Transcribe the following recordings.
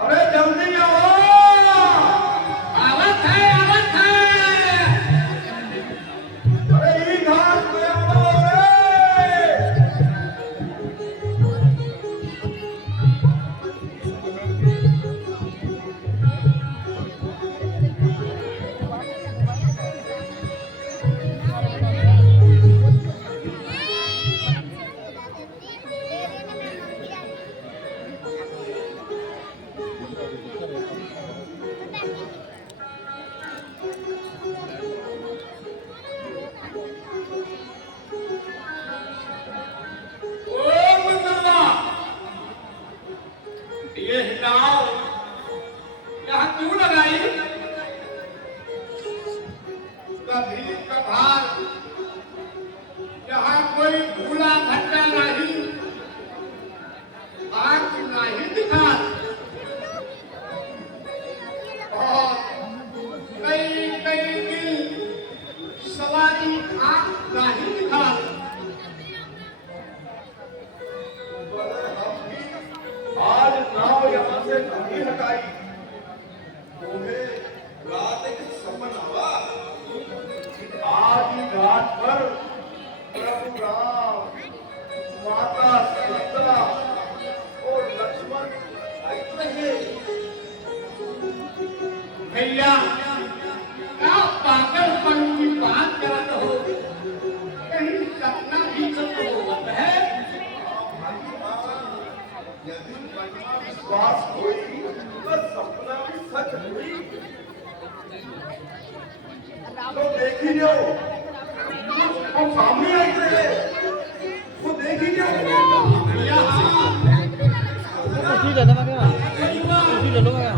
अरे जल्दी आओ, आवत है आवत है। अरे ई घाट पे आओ रे। ये नाव यहाँ क्यों लगाई? कभी कभार यहाँ कोई भूला भटका नहीं, आंख नहीं दिखा और कई कई दिन सवारी आंख नहीं दिखा। आज नाव यहाँ से नहीं हटाई, तुम्हें रात एक सपना आवा। आज ही घाट पर प्रभु राम, माता सीता और लक्ष्मण आए रहे। भैया क्या पागलपन की बात करत हो? कहीं सपना भी सत्य होवत है? यदि महिमा विश्वास हुई तो सपना भी सच हुई। तो देख ही लो, वो सामने आई रहे, वो देख ही लो। कुर्सी ले लो मैं क्या? कुर्सी ले लो मैं क्या?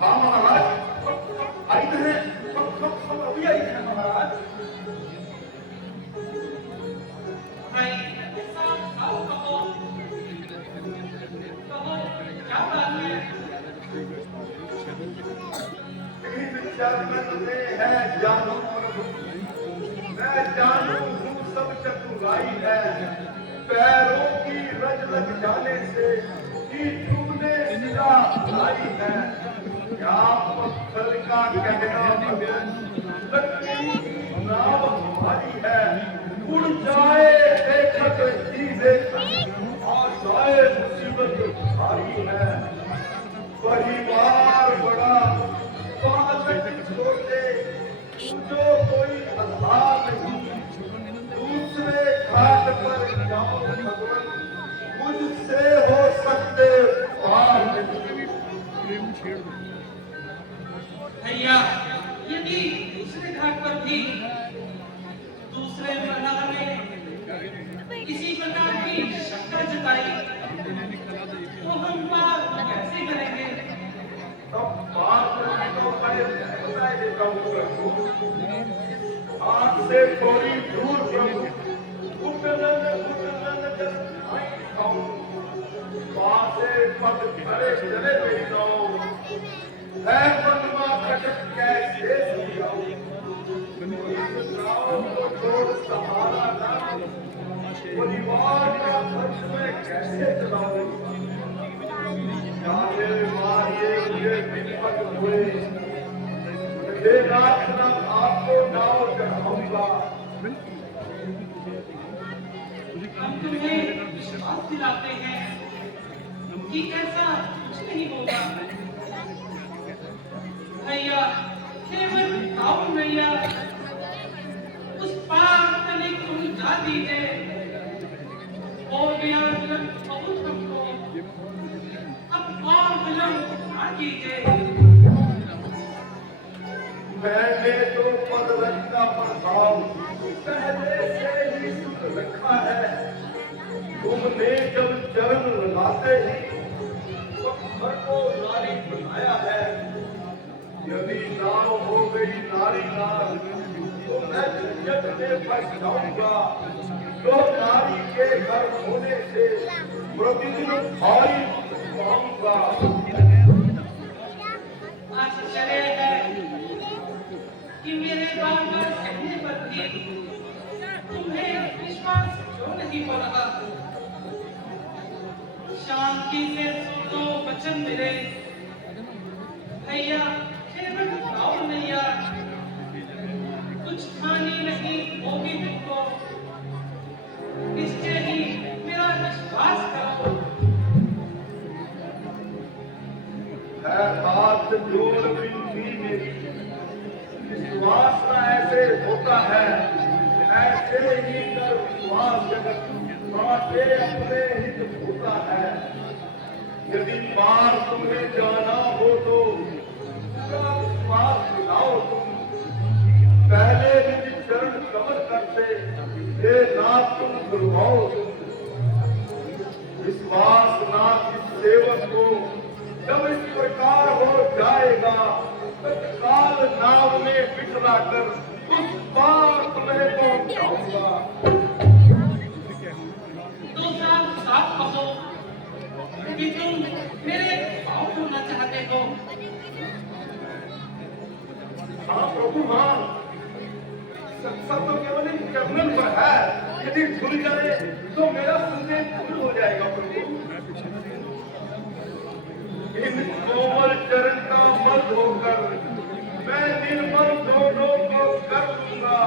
हाँ महाराज, आई है, हम अभी आई है महाराज। भाई साहब आओ कहो क्या बात है? इस जन्म में है जानू प्रभु, मैं जानू हूँ सब चतुराई है। पैरों की रज लग जाने से कि तूने सिरा लाई है। क्या पत्थर का कहना लकड़ी नाव हमारी है। उड़ जाए देखत ही देखत, आ जाए मुसीबत भारी है। परिवार बड़ा बालक छोटे, जो कोई आधार नहीं। दूसरे घाट पर जाओ भगवान, मुझसे हो सकते पार नहीं। भैया यदि दूसरे घाट पर भी दूसरे प्रकार ने किसी प्रकार की शंका जताई तो हम पार कैसे करेंगे? तब पार करने को मैं बताए देता हूँ प्रभु। आज से थोड़ी दूर प्रभु, उठलन जस आई खाऊं, वहाँ से पग भरे चले गई नाव। है बनवा खटक नाव को छोड़ सहारा ना परिवार का खर्च मैं कैसे चलाऊंगा? जाने मारिए मुझे विपद हुए, रात ना आपको नाव चढ़ाऊंगा। हम तुम्हें विश्वास दिलाते हैं कि ऐसा कुछ नहीं होगा। भैया केवल आओ भैया, उस पार तले तुम जा दीजिए। और गया विलंब बहुत हमको, अब और विलंब ना कीजिए। मैंने तो पदरज का प्रभाव पहले से ही सुन रखा है। तुमने जब चरण लगाते ही पत्थर को नारी बनाया है। यदि नाव हो गई नारी नार तो मैं झंझट में फंस जाऊंगा। तो नारी के घर होने से प्रतिदिन भारी पाऊंगा। आश्चर्य है कि मेरे बार-बार कहने पर भी तुम्हें विश्वास क्यों नहीं हो रहा? शांति से सुनो वचन मेरे भैया, केवल आओ नैया, कुछ हानि नहीं होगी तुमको। निश्चय ही मेरा विश्वास करो। है हाथ जोड़ विनती मेरी, विश्वास ना ऐसे होता है। ऐसे ही कर विश्वास जगत बाटे अपने हित होता है। यदि पार तुम्हें जाना हो तो उसका विश्वास दिलाओ तुम। पहले निज चरण कमल करते ये नाथ तुम बुलवाओ तुम। विश्वास नाथ इस सेवक को जब इस प्रकार हो जाएगा, तत्काल नाव में बिठला कर उस पार तुम्हें पहुंचाऊंगा। तो साफ कहो कि तुम मेरे पाँव छूना चाहते हो। हाँ प्रभु हाँ, सब तो केवल एक कर्मन पर है। यदि भूल जाए तो मेरा संदेश भूल हो जाएगा प्रभु। इन कोमल चरण का मल होकर मैं निर्मल दोनों को कर दूंगा।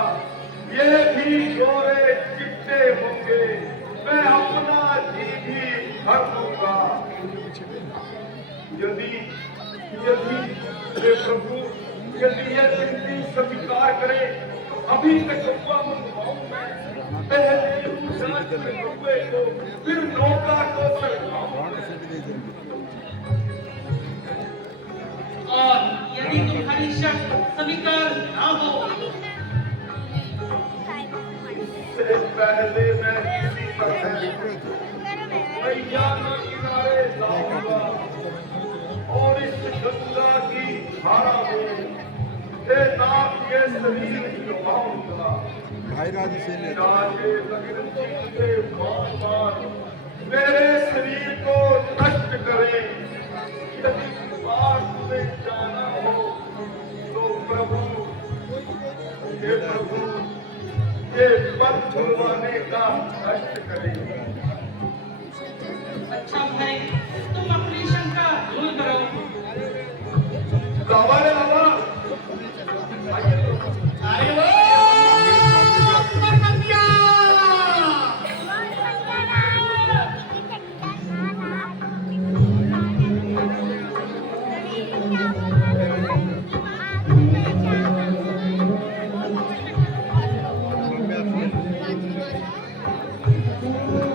ये भी गोरे चिट्टे होंगे, मैं अपना जी भी भर दूंगा। यदि यदि हे प्रभु यदि यह विनती स्वीकार करे तो अभी तक कौवा मंगवाऊं मैं। पहले जांच में कौवे को, फिर नौका को सरकाऊं। और यदि तुम्हारी शर्त स्वीकार ना हो, इससे पहले मैं किसी तरह मैया के किनारे जाऊंगा और इस गंगा की धारा में हे नाथ ये शरीर डुबाऊंगा। चाहे लगन से बार-बार मेरे शरीर को नष्ट करें। यदि पार तुम्हें जाना हो तो प्रभु हे प्रभु ये पथ छुड़वाने का कष्ट करें। अच्छा भाई, तुम अपनी शंका दूर करो। लावा रे लावा, अरे वो परमतिया! Gracias.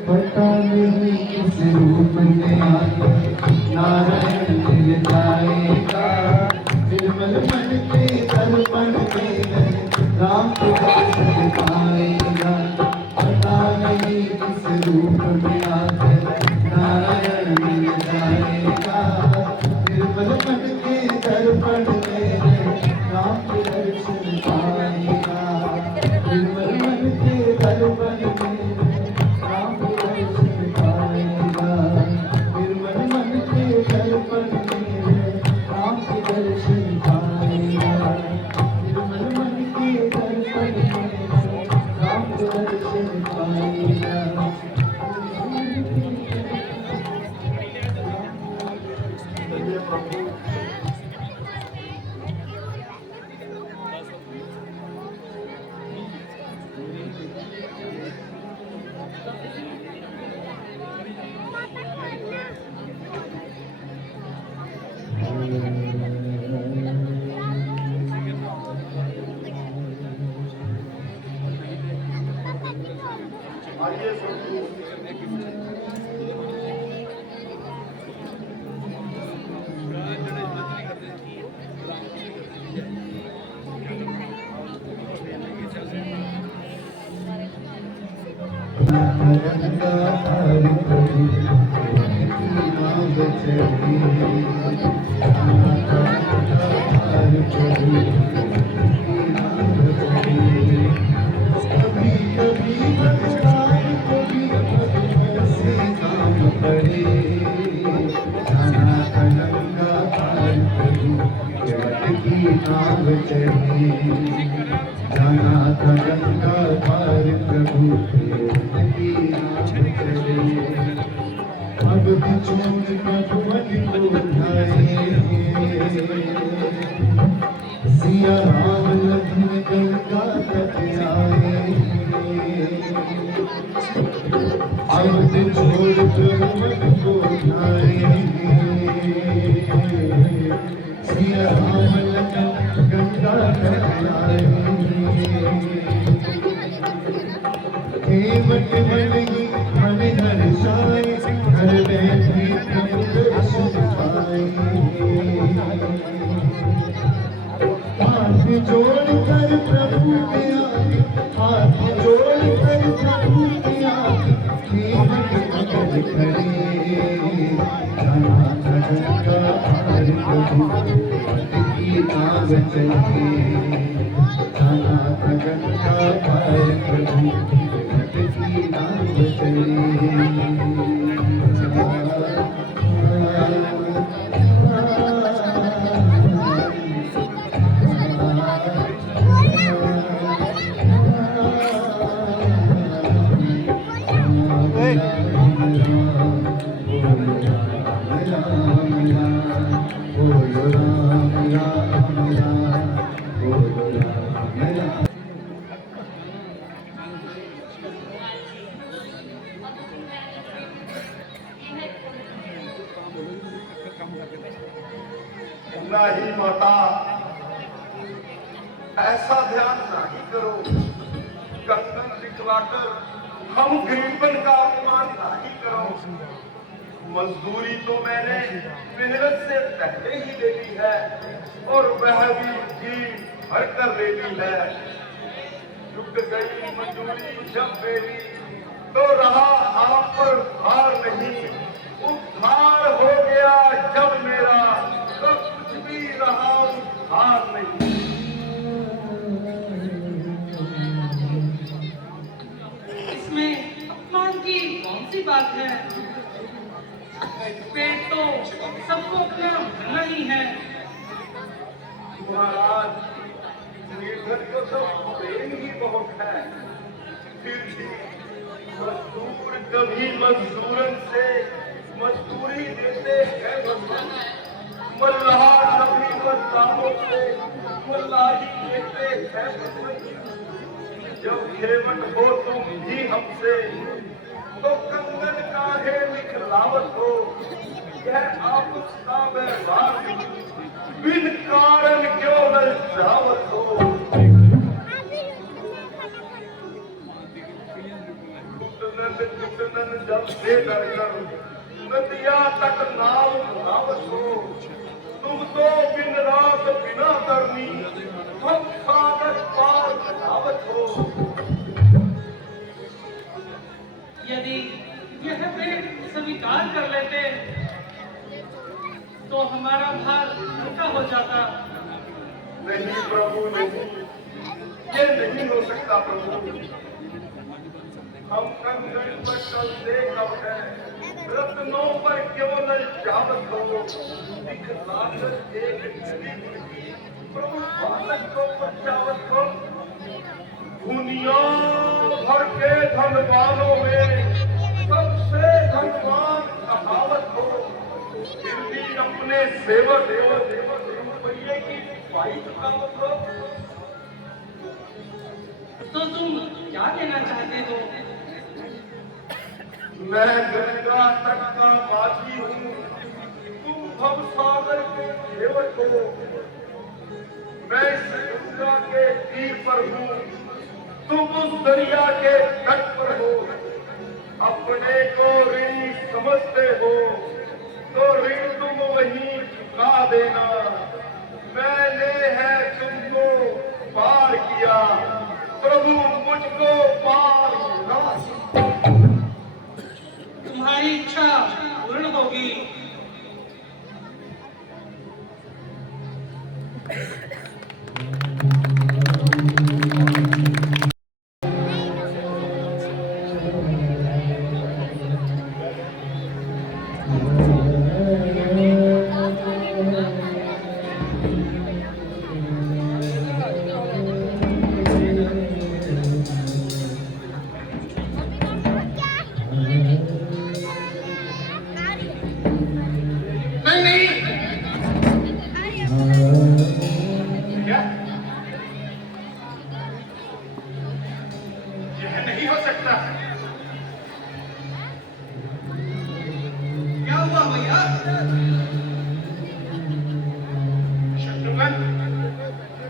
पता नहीं किस रूप में आकर नारायण मिल जाएगा। निर्मल मन के दर्पण में राम के दर्शन पाएगा। पता नहीं किस रूप में आकर नारायण मिल जाएगा। निर्मल मन के दर्पण में राम के दर्शन पाएगा। निर्मल मन के दर्पण में राम के दर्शन पाएगा। निर्मल मन के दर्पण में राम के दर्शन पाएगा। निर्मल मन के दर्पण में राम के दर्शन पाएगा। आइए प्रभु, जाना था गंगा पार प्रभु की नाव चले। अब बिछोड़ मधुबन को उठाए। सिया राम लखन गंगा तट आए। अब बिछोड़ मधुबन को उठाए। सिया राम लखन गंगा तट आए। हेमत बनी मन हर्षाए। घर बैठे प्रभु दर्शन पाए। हाथ जोड़ कर प्रभु के आगे, हाथ जोड़ कर प्रभु के आगे हेमत मगन करे। जाना था गंगा पार प्रभु की नाव चले। जाना था गंगा पार प्रभु की नाव चले। नहीं माता, ऐसा ध्यान नहीं करो। कंगन दिखलाकर हम गरीबन का अपमान नहीं करो। मजदूरी तो मैंने मेहनत से पहले ही ले ली है और वह भी जी भर कर ले ली है। रुक गई मजदूरी जब मेरी तो रहा आप पर भार नहीं। उद्धार हो गया जब मेरा तो कुछ भी रहा उद्धार नहीं। इसमें अपमान की कौन सी बात है? पेट तो सबको अपना भरना ही है। महाराज, निर्धन को तो प्रेम ही बहुत है। फिर भी मजदूर कभी मजदूरन से मजदूरी देते हैं। मल्लाह कभी मल्लाहों से मल्लाही देते हैं। जब खेमट हो तुम भी हमसे तो कंगन काहे निकलावत हो। यह आपस का व्यवहार बिन कारण क्यों ललचावत हो। से डरकर नदिया तक नाव मुहावत हो। तुम तो दिन रात बिना करनी हम सागर पार बनावत हो। यदि यह पेड़ स्वीकार कर लेते तो हमारा भार हल्का हो जाता। नहीं प्रभु नहीं, ये नहीं हो सकता प्रभु। हम कंगन पर चलते कब है, रत्नों पर क्यों न जावत हो। दिखलाकर एक छड़ी की प्रभु बालक को बचावत हो। दुनिया भर के धनवानों में सबसे धनवान कहावत हो। फिर भी अपने सेवक रुपये की पाई कहावत हो। तो तुम क्या कहना चाहते हो? मैं गंगा तट का बाजी हूँ, तुम भव सागर के घेवट हो। मैं इस गंगा के तीर पर हूँ, तुम उस दरिया के तट पर हो। अपने को ऋणी समझते हो तो ऋण तुम वहीं चुका देना। मैंने है तुमको पार किया, प्रभु मुझको पार ना। तुम्हारी इच्छा पूर्ण होगी।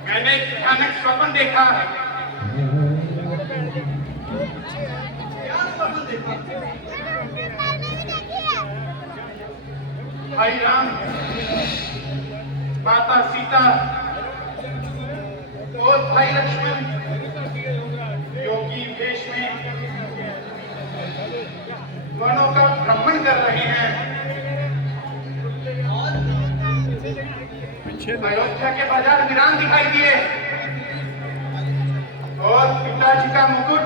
मैंने एक भयानक स्वप्न देखा। क्या स्वप्न देखा? भाई राम, माता सीता और भाई लक्ष्मण योगी वेश में वनों का भ्रमण कर रहे हैं। अयोध्या के बाजार वीरान दिखाई दिए और पिताजी का मुकुट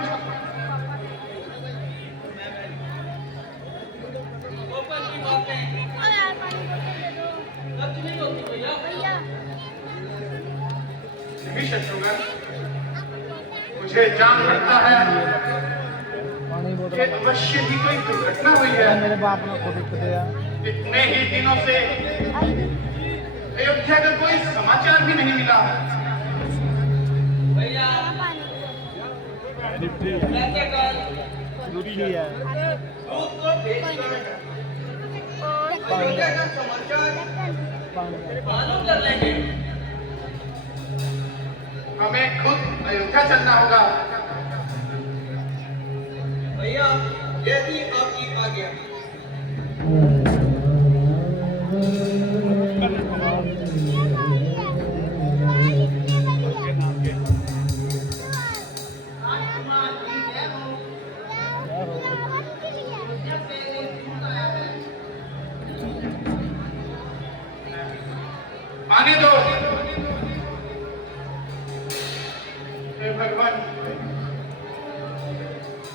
नहीं शत्रुघ्न, मुझे जान पड़ता है कि अवश्य ही कोई दुर्घटना हुई है। मेरे बाप ने खुद दिया। इतने ही दिनों से अयोध्या का कोई समाचार भी नहीं मिला। भैया दुखी है। दूध को बेचकर अयोध्या का समाचार मालूम कर लेंगे। हमें खुद अयोध्या चलना होगा। भैया ये भी आपकी आज्ञा। आने दो। हे भगवान,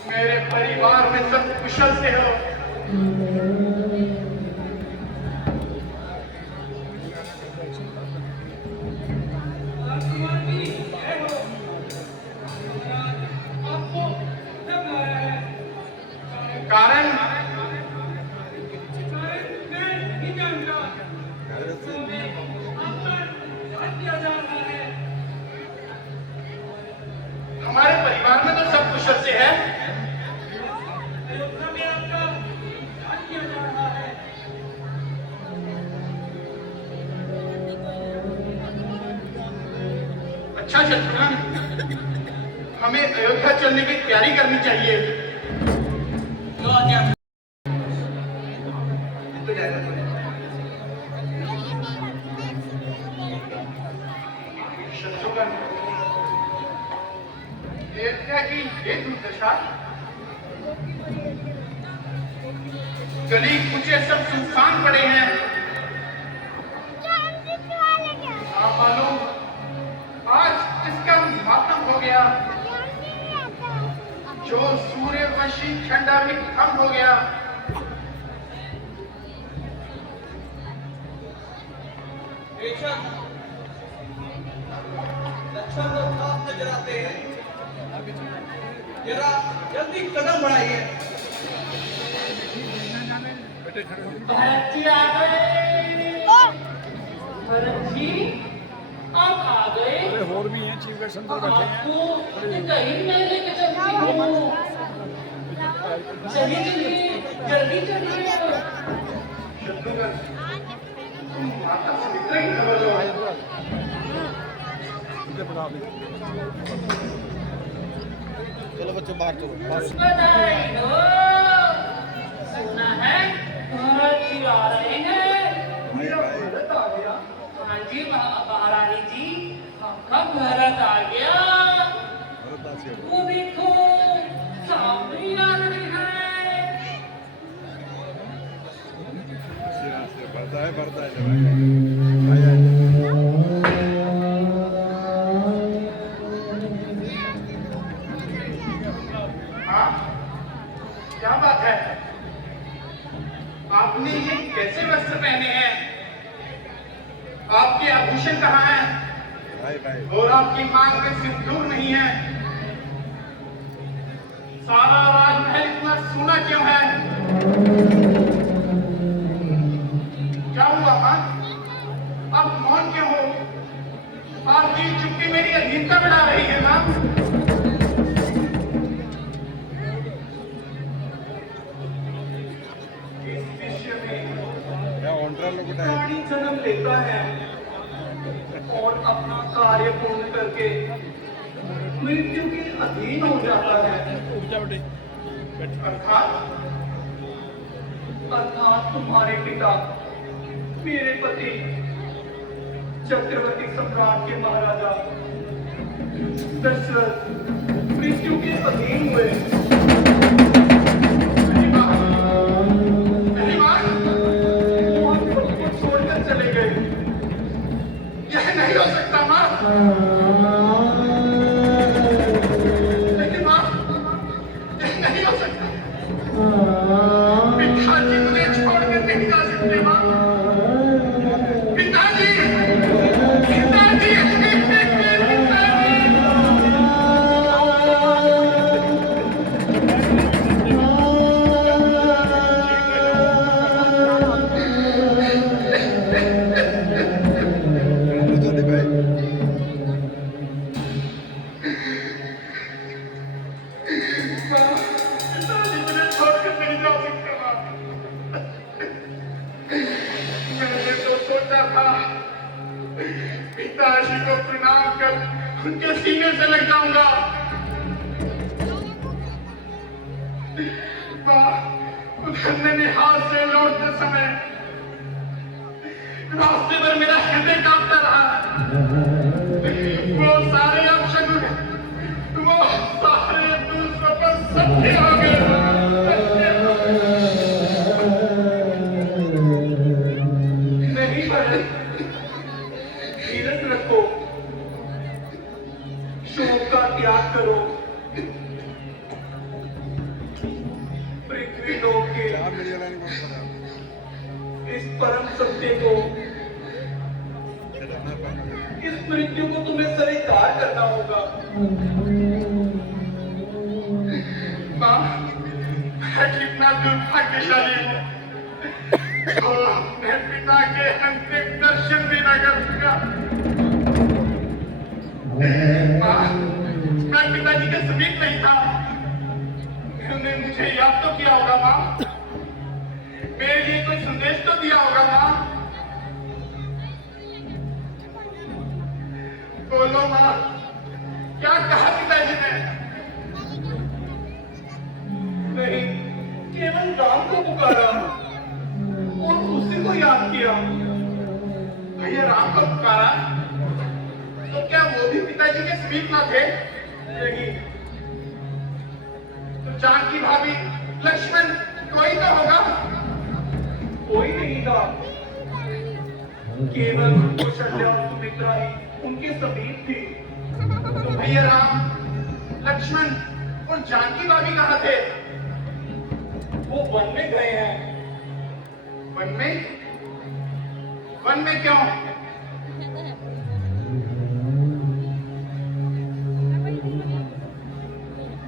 मेरे परिवार में सब कुशल से हो। कारण हमारे परिवार में तो सब कुशल से है। अच्छा शत्रुघ्न, हमें अयोध्या चलने की तैयारी करनी चाहिए। तो आज्ञा। जाएगा तुम्हें। शत्रुघ्न, अयोध्या की ये दुर्दशा, गली कूचे सब सुनसान पड़े हैं। आप मालूम आज किसका मातम हो गया, जो सूर्यवंशी ठंडा भी कम हो गया। बेशक लक्षण तो साफ नजर आते हैं, जरा जल्दी कदम बढ़ाइए। भरत जी आ गए। भरत जी आप आ गए। अरे और भी हैं चीफ गेस्ट अंदर बैठे हैं। आपको कहीं मैं लेके चलती हूँ। चलिए चलिए जल्दी चलिए। शत्रुघ्न, तुम माता से मित्र ही समझ लो। चलो बच्चों बाहर चलो बस। बधाई हो। सुना है भरत जी आ रहे हैं। मेरा भरत आ गया। हाँ जी महारानी जी, आपका भरत आ गया। वो देखो सामने आ रहे हैं। बढ़ता है हाँ, क्या बात है? आपने ये कैसे वस्त्र पहने हैं? आपके आभूषण कहाँ हैं? और आपकी मांग में सिंदूर नहीं है। सारा राजमहल इतना सोना क्यों है? क्या हुआ मां? आप मौन क्यों हो? आपकी चुप्पी मेरी अधीनता बढ़ा रही है मां। इस विषय में प्राणी जन्म लेता है और अपना कार्य पूर्ण करके मृत्यु के अधीन हो जाता है। अर्थात तुम्हारे पिता मेरे पति चक्रवर्ती सम्राट के महाराजा दशरथ मृत्यु के अधीन हुए। छोड़कर चले गए। यह नहीं हो सकता मां। लेकिन मां, यह नहीं हो सकता। पिताजी मुझे छोड़कर नहीं जा सकते मां। पिताजी, पिताजी, पिताजी मुझे छोड़कर नहीं जा सकते मां। मैंने तो सोचा था पिताजी को प्रणाम कर उनके सीने से लग जाऊंगा। उधरने निहाल से लौटते समय रास्ते पर मेरा हृदय कांपता रहा। वो सारे अपशगुन, वो सारे दूसरों पर सत्य हो गए। नहीं भरत, धीरज रखो, शोक का त्याग करो। पृथ्वी लोक के इस परम सत्य को, इस मृत्यु को तुम्हें स्वीकार करना होगा। मां, मैं कितना दुर्भाग्यशाली हूं। मैं पिता के अंतिम दर्शन भी न कर सका। मां, मैं पिताजी के समीप नहीं था। उन्होंने मुझे याद तो किया होगा मां। मेरे लिए कोई संदेश तो दिया होगा मां। बोलो मां, क्या कहा पिताजी ने? नहीं, केवल राम को पुकारा और कहीं पिताजी के समीप ना थे? नहीं। तो जानकी भाभी, लक्ष्मण, कोई तो होगा? कोई नहीं था। केवल कौशल्या और सुमित्रा ही उनके समीप थी। तो भैया राम, लक्ष्मण और जानकी भाभी कहाँ थे? वो वन में गए हैं। वन में? वन में क्यों?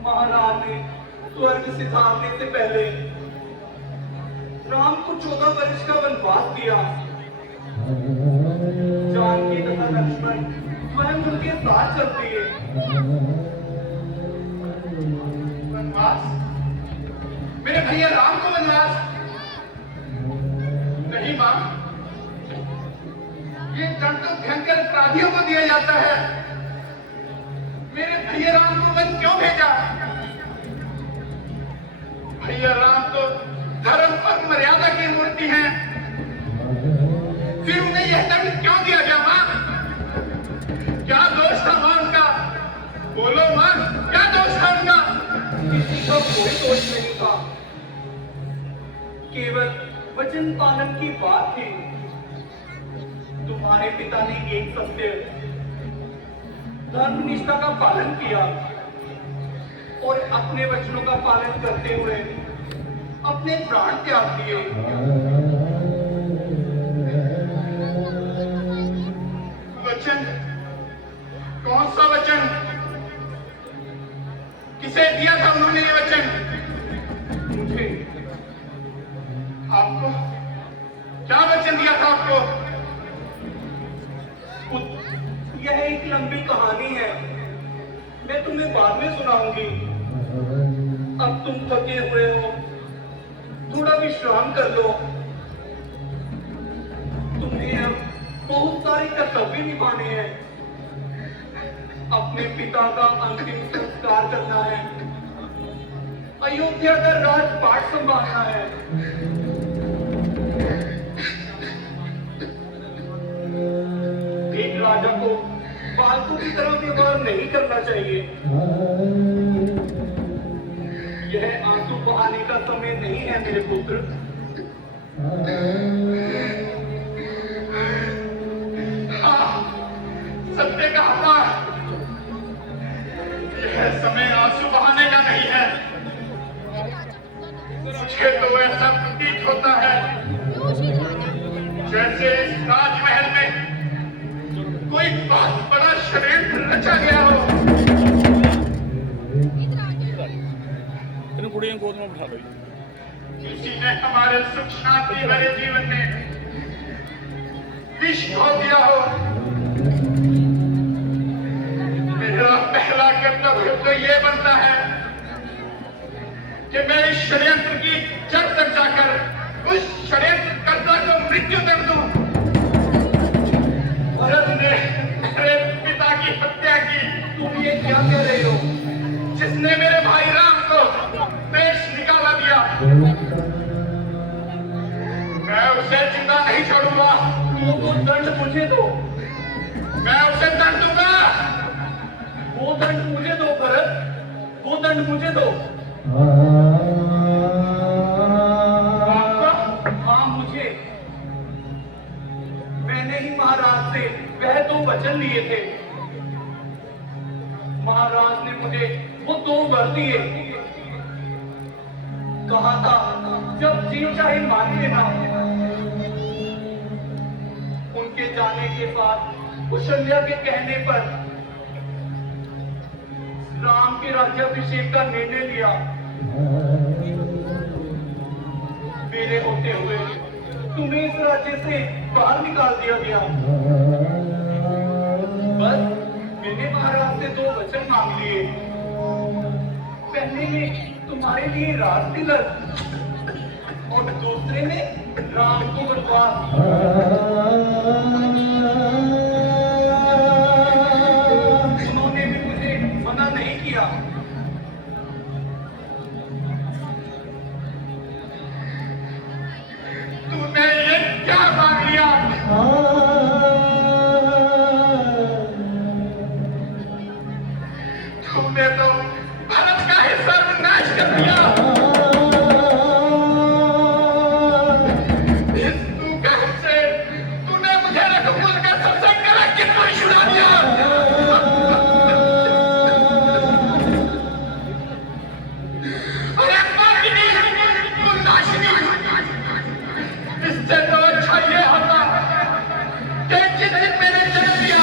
महाराज ने स्वर्ग सिधारने से पहले राम को 14 वर्ष का वनवास दिया। जानकी तथा लक्ष्मण स्वयं उनके साथ चलते हैं। वनवास? मेरे भैया राम को वनवास? नहीं मां, ये दंड तो भयंकर अपराधियों को दिया जाता है। मेरे भैया राम को वन क्यों भेजा? भैया राम तो धर्म और मर्यादा की मूर्ति हैं। फिर उन्हें यह दंड क्यों दिया गया मां? क्या दोष था मां उनका? बोलो मां, क्या दोष था उनका? किसी का कोई दोष नहीं था। केवल वचन पालन की बात थी। तुम्हारे पिता ने एक सत्य धर्म निष्ठा का पालन किया और अपने वचनों का पालन करते हुए अपने प्राण त्याग दिए। वचन? कौन सा वचन? किसे दिया था उन्होंने ये वचन? मुझे। आपको? क्या वचन दिया था आपको? यह एक लंबी कहानी है, मैं तुम्हें बाद में सुनाऊंगी। अब तुम थके हुए हो, थोड़ा विश्राम कर लो। तुम्हें अब बहुत सारे कर्तव्य निभाने हैं। अपने पिता का अंतिम संस्कार करना है, अयोध्या का राजपाट संभालना है। एक राजा को फालतू की तरह व्यवहार नहीं करना चाहिए। यह आंसू बहाने का समय नहीं है मेरे पुत्र। हाँ, सत्य कहा था। यह समय आंसू बहाने का नहीं है। मुझे तो ऐसा प्रतीत होता है जैसे इस राजमहल में कोई बहुत बड़ा षड्यंत्र रचा गया हो। कुड़ियों गोद में बिठा लो। किसी ने हमारे सुख शांति भरे जीवन में विष घोल दिया हो। मेरा पहला कर्तव्य तो ये बनता है कि मैं इस षड्यंत्र की जड़ तक जाकर उस षड्यंत्रकर्ता को मृत्यु दंड दूं। भरत ने मेरे पिता की हत्या की। तुम ये क्या कह रहे हो? जिसने मेरे भाई राम को देश निकाला दिया, मैं उसे जिंदा नहीं छोड़ूंगा। वो दंड मुझे दो। मैं उसे दंड दूंगा। वो दंड मुझे दो भरत, वो दंड मुझे दो। हाँ मुझे। मैंने ही महाराज से वह 2 वचन लिए थे। महाराज ने मुझे वो 2 वर दिए। कहा था जब जीव चाहे मान लेना। उनके जाने के बाद कौशल्या के कहने पर राम के राज्याभिषेक का निर्णय लिया। मेरे होते हुए तुम्हें इस राज्य से बाहर निकाल दिया गया। बस मैंने महाराज से 2 वचन मांग लिए। पहले में तुम्हारे लिए राज तिलक और दूसरे में राम को वनवास। उन्होंने भी मुझे मना नहीं किया। तूने ये क्या मांग लिया? तुमने तो भारत का ही सर्वनाश कर दिया। इस दुकान से तूने मुझे रघुकुल का सबसे कड़क कितना सुना दिया। अरे पापिनी, कुलनाशिनी, इससे तो अच्छा ये होता कि जिस दिन मैंने जन्म लिया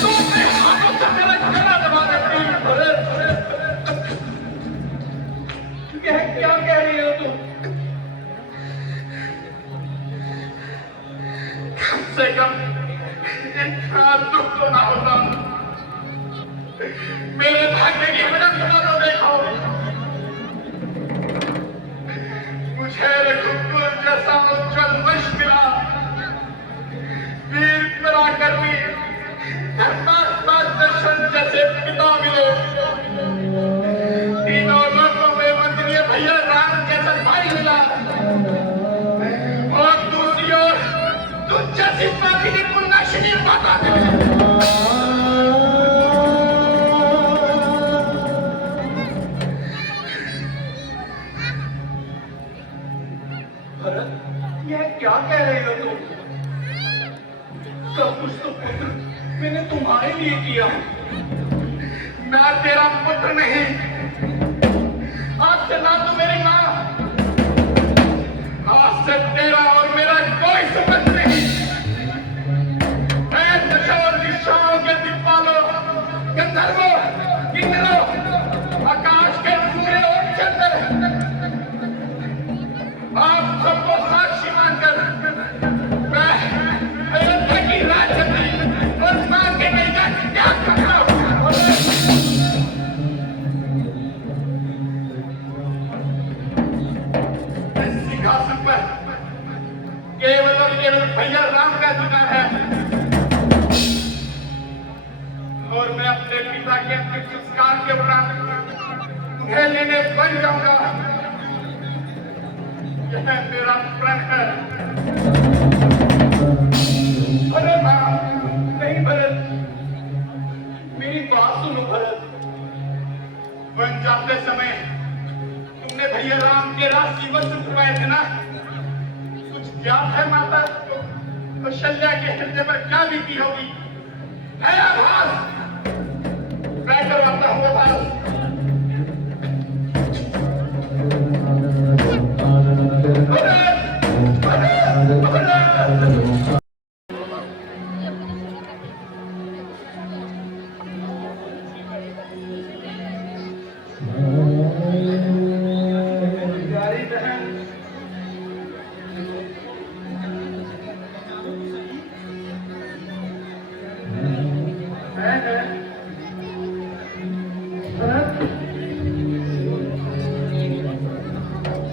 तो अपने हाथों से मेरा गला दबा देती। क्या कह रही हो तुम? कम से कम इतना दुख तो ना होता। मेरे भाग्य की मदद करो। देखो मुझे रघुकुल जैसा उज्जवल वंश मिला, वीर पराक्रमी धर्मात्मा दर्शन जैसे पिता मिले, तीनों लोगों में वंदनीय भैया राम जैसा भाई मिला, और दूसरी ओर तुझ जैसी पापिनी कुलनाशिनी माता मिले। यह क्या कह रहे हो तुम? सब कुछ तो पुत्र मैंने तुम्हारे लिए किया। मैं तेरा पुत्र नहीं, आज से ना तू मेरी माँ, आज से तेरा और मेरा कोई संबंध नहीं। मैं दशों दिशाओं के दिक्पालों, गंधर्वों, किन्नरों, आकाश के सूर्य और चंद्र, आप सबको साक्षी मानकर मैं अयोध्या की राजधानी और मां के नहीं का त्याग करता हूं। इस सिंहासन पर केवल और केवल भैया राम का अधिकार है, और मैं अपने पिता के अंतिम संस्कार के उपरांत उन्हें लेने बन जाऊंगा। यह मेरा प्रण है। अरे मां, नहीं भरत, मेरी बात सुनो भरत। बन जाते समय तुमने भैया राम के राशि वस्त्र छुपाए थे ना? कुछ याद है माता को कौशल्या के हृदय पर क्या बीती होगी? है आभास? मैं करवाता हूँ आभास।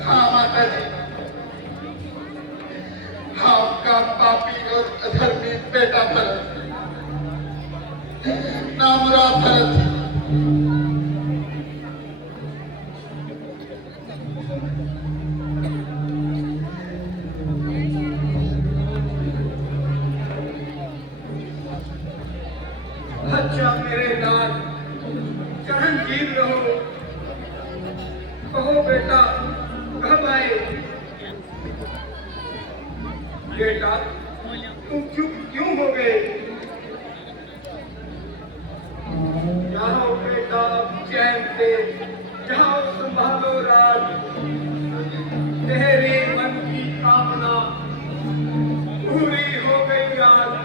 हाँ माता जी, आपका पापी और अधर्मी बेटा भरत, नाम रहा भरत। अच्छा मेरे लाल, चिरंजीव रहो। कहो बेटा कब आए? बेटा तुम चुप क्यों हो गए? जाओ बेटा चैन से, जाओ संभालो राज। तेरे मन की कामना पूरी हो गई आज।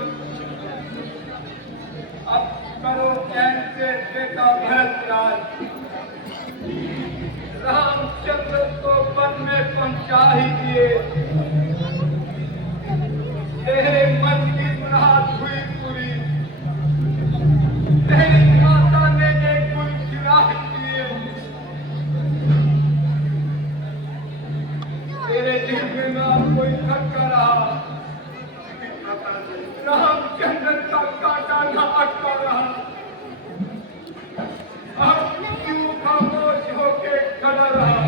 अब करो चैन से बेटा भरत राज। रामचंद्र को वन में पहुंचा ही दिए। तेरे मन की मुराद हुई पूरी। तेरी माता ने कुल गिरा दिए। तेरे दिल में कोई धक्का रहा, रामचंद्र का कांटा न अटका रहा। अब क्यों खामोश होके खड़ा रहा?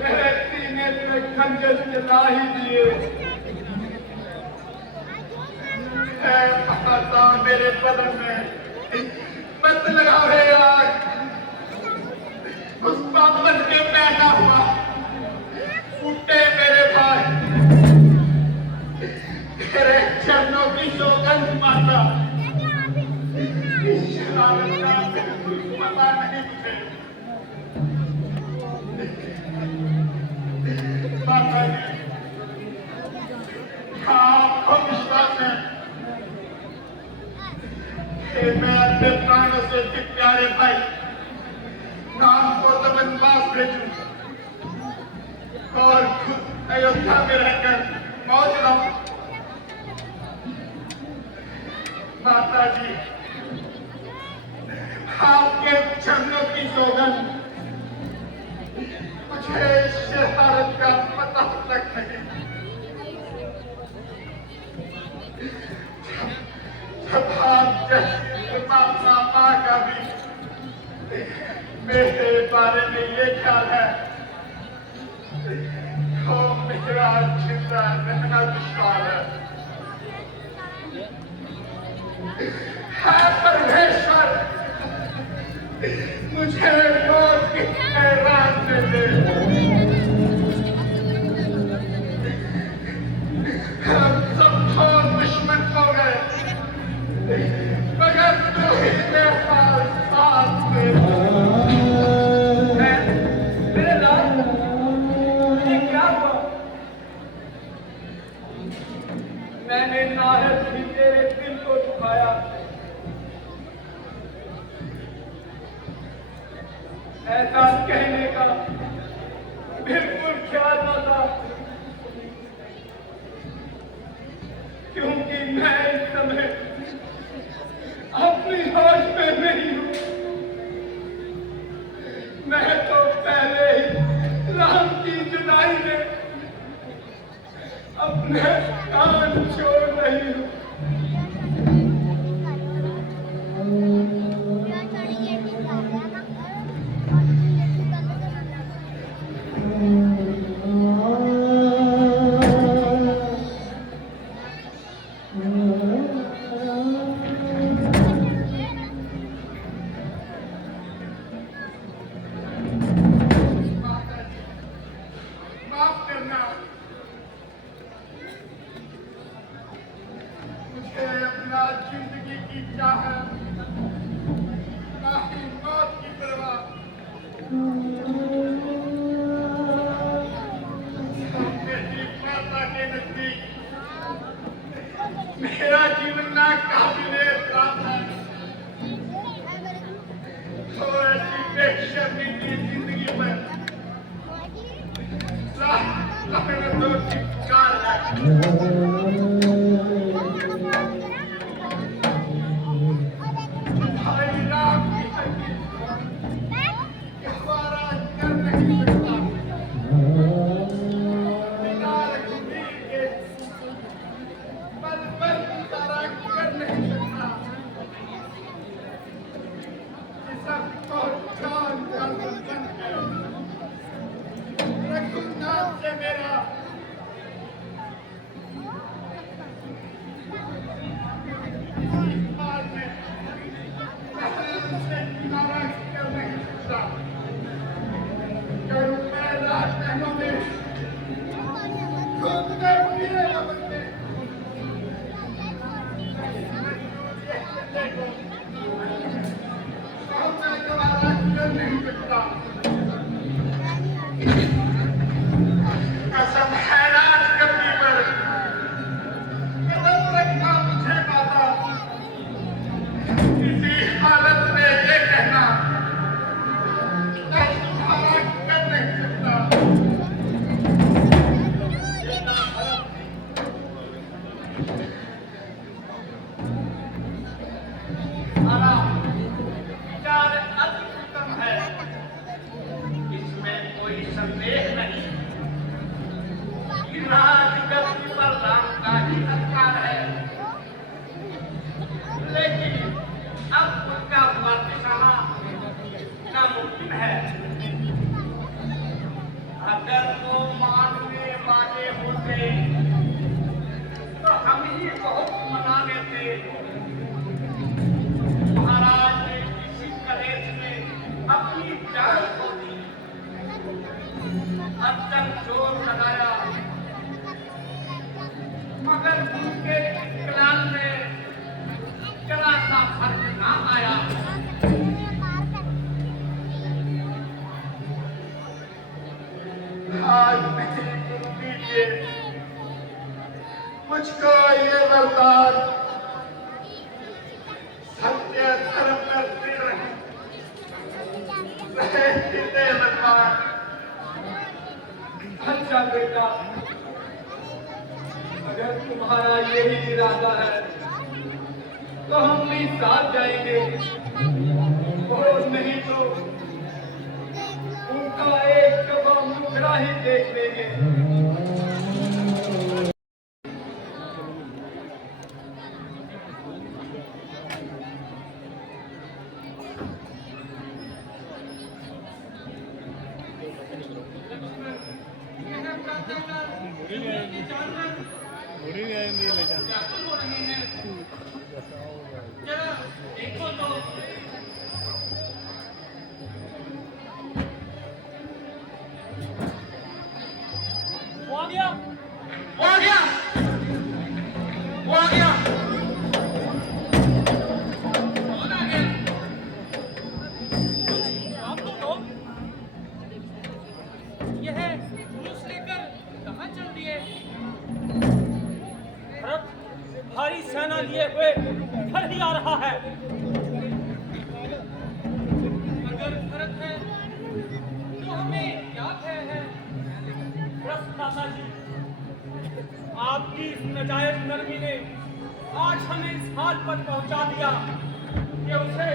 मेरे सीने पे खंजर चला ही दिए। माता मेरे बदन में मत लगाओ रे आग, उस बापन के पैदा हुआ फूटे मेरे भाई, तेरे चरणों की सौगंध माता, इस शरारत का बिल्कुल पता नहीं मुझे। माता जी, आपको विश्वास है कि मैं अपने प्राणों से भी प्यारे भाई राम को तो वनवास भेजूं और खुद अयोध्या में रहकर मौज रहूं। माता जी, आपके चरणों की सौगंध, मुझे शरारत का पता तक नहीं। जब आप जैसी माता माँ का भी मेरे बारे में ये ख्याल है तो मेरा जिंदा रहना दुश्वार है परमेश्वर, मुझे मौत की खैरात दे दे। हम सब तो दुश्मन हो गए, मगर तू ही मेरे पास साथ में। मेरे लाल, ये क्या हुआ? मैंने नाहक ही तेरे दिल को दुखाया। ऐसा कहने का बिल्कुल ख्याल न था, क्योंकि मैं इस समय अपनी होश में नहीं हूं। मैं तो पहले ही राम की जुदाई में अपने कान छोड़ रही हूं। माफ करना, मुझे अपना जिंदगी की चाहत, ना ही मौत की परवाह। मेरी माता के नजदीक मेरा जीवन ना काबिले एतराम है, तो ऐसी बेशर्मी की जिंदगी में मेरा तो धिक्कार है। भाई राम की हड्डी गवारा कर नहीं सकता, बिना रघुवीर के पल पल गुजारा कर नहीं सकता। इस सबको जान का संबंध है, रघुनाथ से मेरा हाल में इरादा है तो हम भी साथ जाएंगे और नहीं तो उनका एक दफा मुखड़ा ही देख लेंगे। भारी सेना लिए हुए घर ही आ रहा है। अगर भरत है तो हमें क्या भय है? दादा जी, आपकी इस नाजायज नरमी ने आज हमें इस हाल पर पहुंचा दिया कि उसे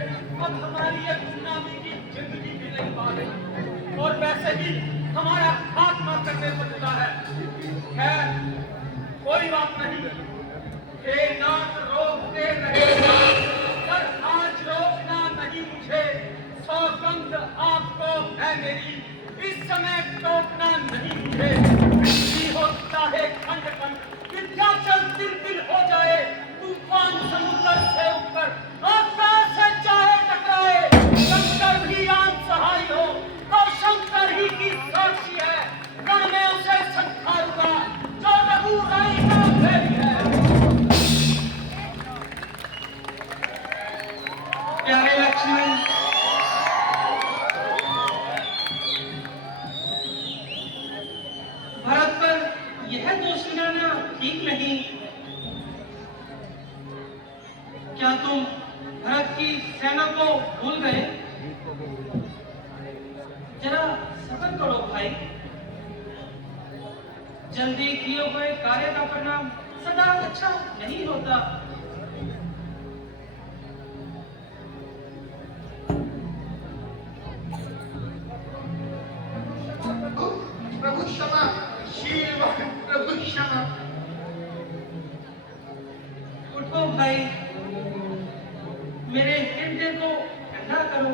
अब हमारी एक गुलामी की जिंदगी भी नहीं पा रही और वैसे भी हमारा खात्मा करने लगता है। खैर कोई बात नहीं, हे नाथ रोकते रहेगा पर आज रोकना नहीं मुझे। सौगंध आपको है मेरी, इस समय टोकना नहीं मुझे। होता है खंड खंड विंध्याचल तिल हो जाए, तूफान समुद्र से ऊपर आकाश से चाहे टकराए, शंकर भी आन सहाय हो और शंकर ही की साक्षी है। रण में उसे संखारूंगा जो रघुराई का भेदी है। प्यारे लक्ष्मण, भरत पर यह दोष लगाना ठीक नहीं। क्या तुम भरत की सेना को भूल गए? जरा सब्र करो भाई, जल्दी किए हुए कार्य का परिणाम सदा अच्छा नहीं होता। प्रभु क्षमा, शीलवान प्रभु क्षमा। उठो भाई, मेरे हृदय को ठंडा करो।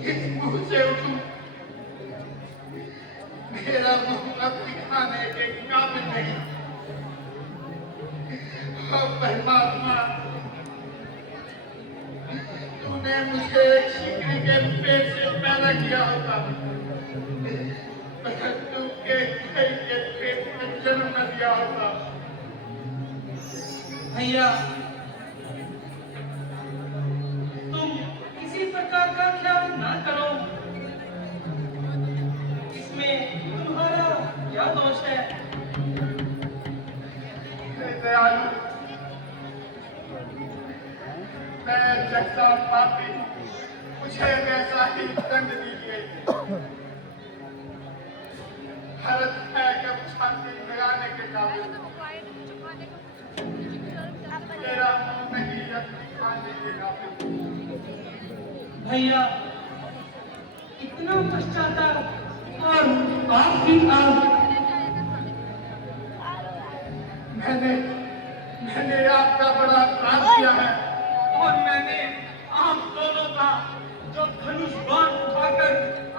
किस मुंह से उठूं? मेरा मुंह अब दिखाने के काबिल नहीं। परमात्मा, तूने मुझे एक शिकरी के पेट से पैदा किया होता, परंतु के पेट में जन्म न दिया होता। भैया, तुम किसी प्रकार का ख्याल ना करो। इसमें तुम्हारा क्या दोष है? दयालु, मैं जगता पापी, मुझे वैसा ही दंड दीजिए। भरत है कब छाती लगाने के काबिल, तेरा मुंह नहीं खाने के काबिल। भैया, इतना पश्चाताप और पाप भी आप। मैंने आपका बड़ा अपराध किया है और मैंने आप दोनों का जो धनुष बाण उठाकर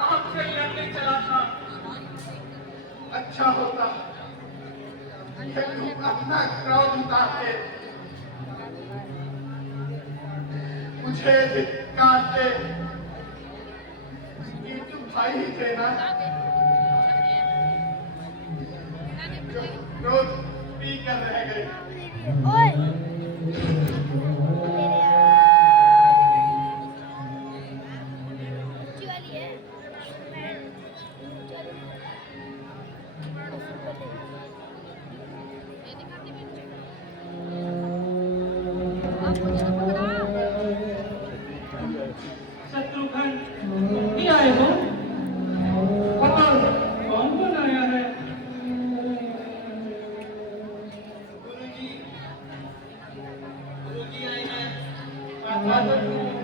आपसे लड़ने चला था। अच्छा होता कि तुम अपना क्रोध उतारते, मुझे धिक्कारते कि तुम भाई ही थे ना, जो क्रोध पी कर रह गए। शत्रुघ्न भी आए हो? और कौन कौन आया है? आदत नहीं है।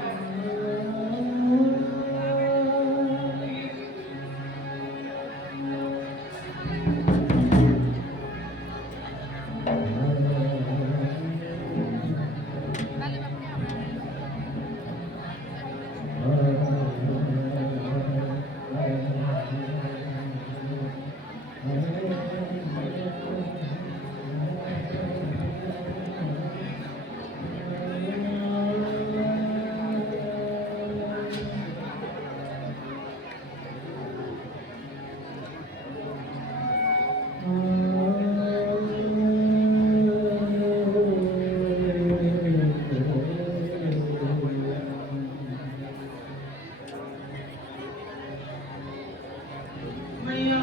मैया,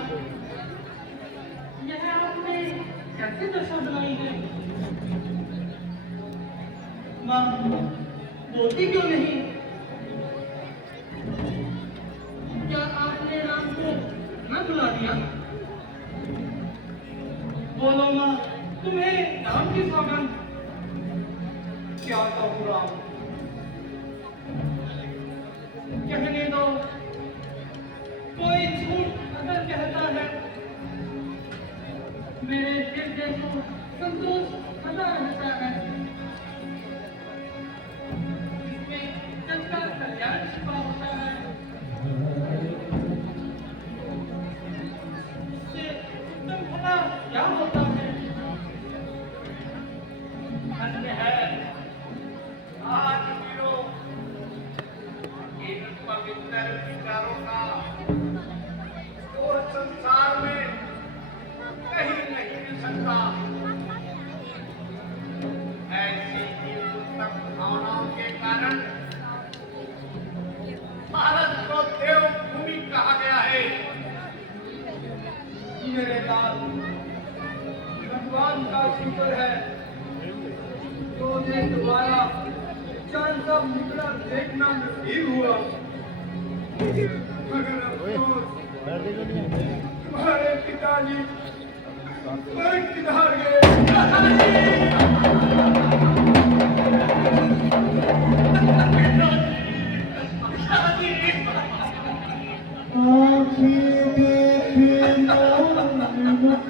यह आपने कैसी दशा बनाई है? माँ, बोलती क्यों नहीं? क्या आपने राम को न बुला दिया? बोलो माँ, तुम्हें राम की सौगंध। क्या कहूँ राम, कहने दो, कोई झूठ अगर कहता है, मेरे हृदय को संतोष सदा रहता है। इसमें जग का कल्याण छिपा होता है। इससे उत्तम भला क्या होता है? धन्य है आज वीरों इन पवित्र विचारों का और संसार में कहीं नहीं मिल सकता। ऐसी ही उत्तम भावनाओं के कारण भारत को देवभूमि कहा गया है। मेरे लाल भगवान का शुक्र है तो ने दोबारा चांद का मुद्रा देखना नसीब हुआ। मगर अफसोस तुम्हारे पिताजी स्वर्ग किधर गए? आँखें देखे मुख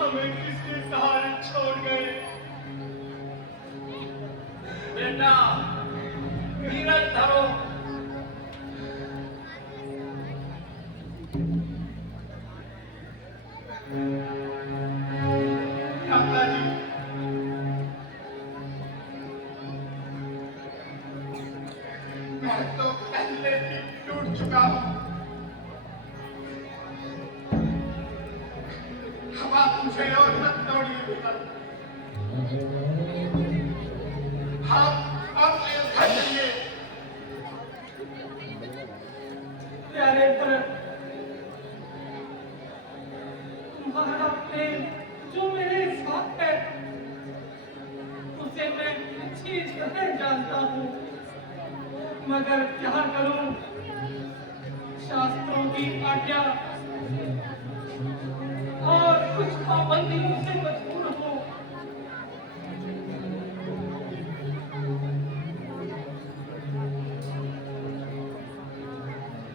हमें किसके सहारे छोड़ गए? बेटा धीरज धरो। काका जी, मैं तो पहले ही टूट चुका हूँ। अब आप मुझे और मत तोड़िए बेटा। आप अयोध्या चलिए। प्यारे भरत, तुम्हारा प्रेम जो मेरे साथ है, उसे मैं अच्छी तरह जानता हूँ। मगर क्या करूँ, शास्त्रों की आज्ञा और कुछ पाबंदियों से मजबूर हूँ।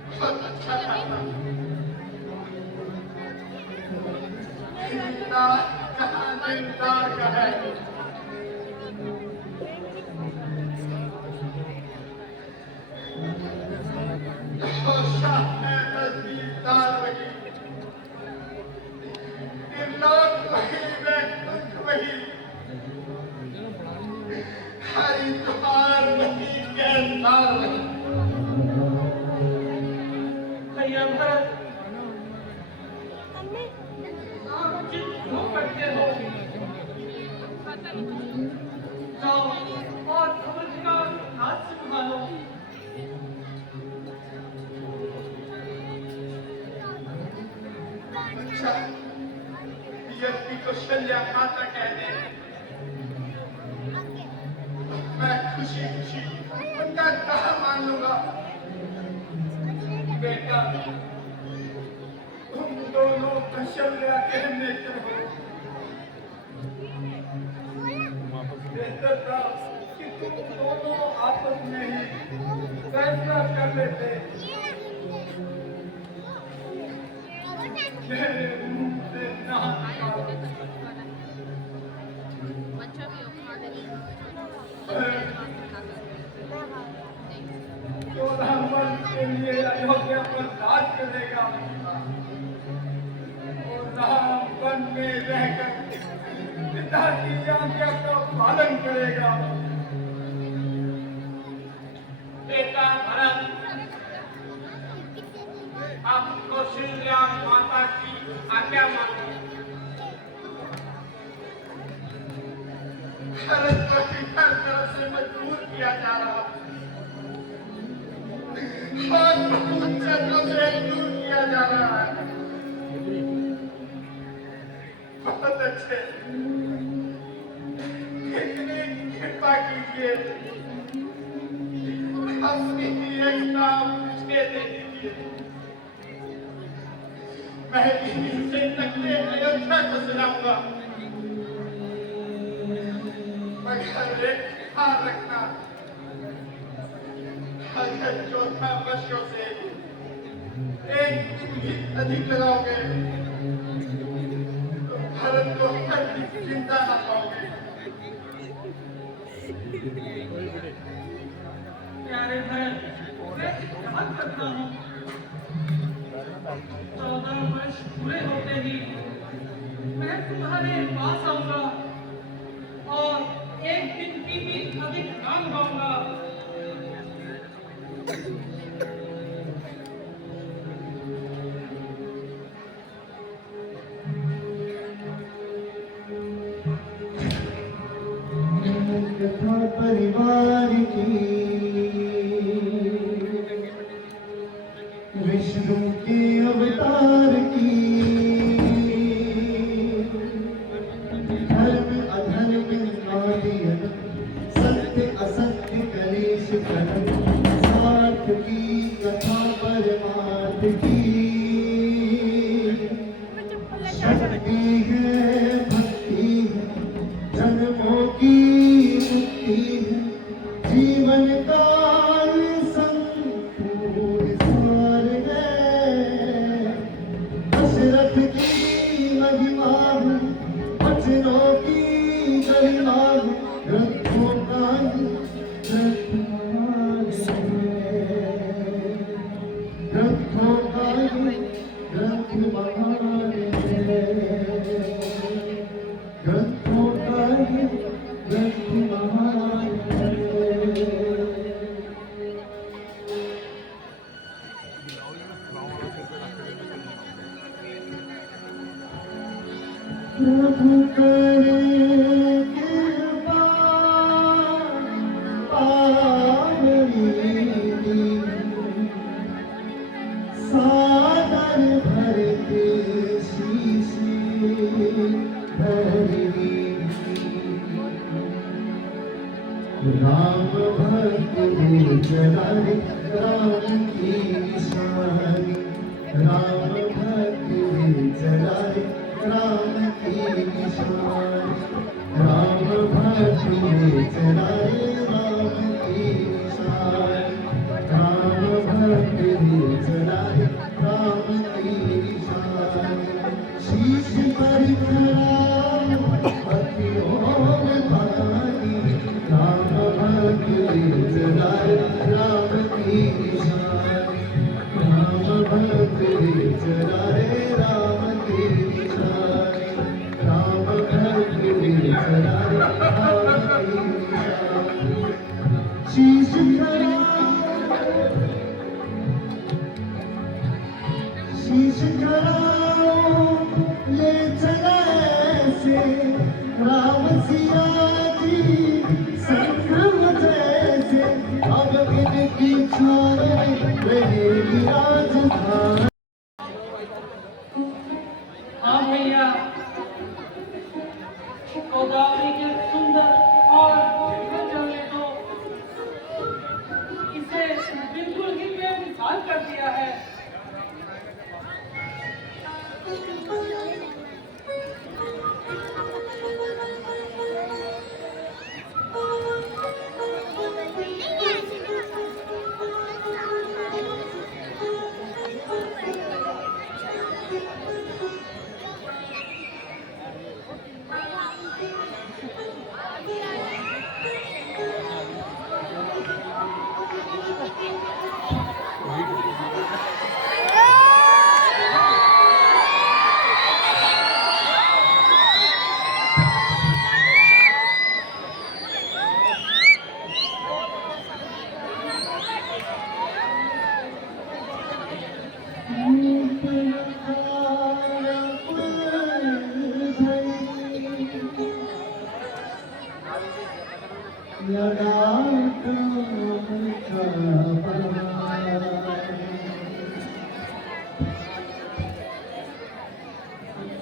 बहुत अच्छा था। इतना कहाँ दिलदार का है। हरिद्वार नहीं कहता। अच्छा, यदि कौशल्या माता कह दे, मैं खुशी खुशी उनका कहा मान लूंगा। बेटा, तुम दोनों कौशल्या के नेत्र हो। बेहतर था कि तुम दोनों आपस में ही फैसला कर लेते। मेरे मुंह से ना निकालो। चौदह के लिए अयोध्या पर राज करेगा और राम वन में रहकर पिता की आज्ञा का पालन करेगा। बेटा भरत, अब कौशल्या माता की आज्ञा मानो। भारत को हर तरफ से मजबूर किया जा रहा, और जन्मों से दूर किया जा रहा है। बहुत अच्छे, इतनी कृपा कीजिए, अपनी एक नाम मुझे दे दीजिए। मैं इनसे तकले अयोध्या को सुनाऊंगा, मगर एक ध्यान रखना, अगर 14 वर्षों से एक दिन भी अधिक लगाओगे तो भारत को हर दिन जिंदा न पाओगे। प्यारे भरत, मैं याद करता हूँ 14 वर्ष पूरे होते ही मैं तुम्हारे पास आऊंगा और एक दिन की भी अधिक ना लगाऊंगा। कथा परिवार की, विष्णु के अवतार की, धर्म अधर्म आदि सत्य असत्य कलेश कर्म, स्वार्थ की कथा परमार्थ की। शक्ति है भक्ति है, जन्मों की मुक्ति है, जीवन काल संपूर्ण सार है। दशरथ की महिमा है, वचनों की गरिमा है, ग्रंथों का ही ग्रंथमान है। ग्रंथों का ही ग्रंथ महान है। ग्रंथों का ही ग्रंथ महान है। प्रभु करे कृपा पावनी, सादर भरते शीश धरनी। राम भक्त हो चलाए राम की निशानी। राम भक्त हो चलाए राम की निशानी। राम भक्त हो चलाए राम की निशानी। राम भक्त हो चलाए राम की निशानी। शीश पर खड़ा पतियों में पानी। राम भक्त हो चलाए राम की निशानी। राम भक्त हो चलाए राम की निशानी। राम भक्त हो चलाए राम की निशानी। शीश खड़ा शीश खड़ाओ ले चला ऐसे राम सिया जी संग जैसे। अब इनकी छाया रहेगी राजधानी। इसे बिल्कुल ही बेमिसाल कर दिया है।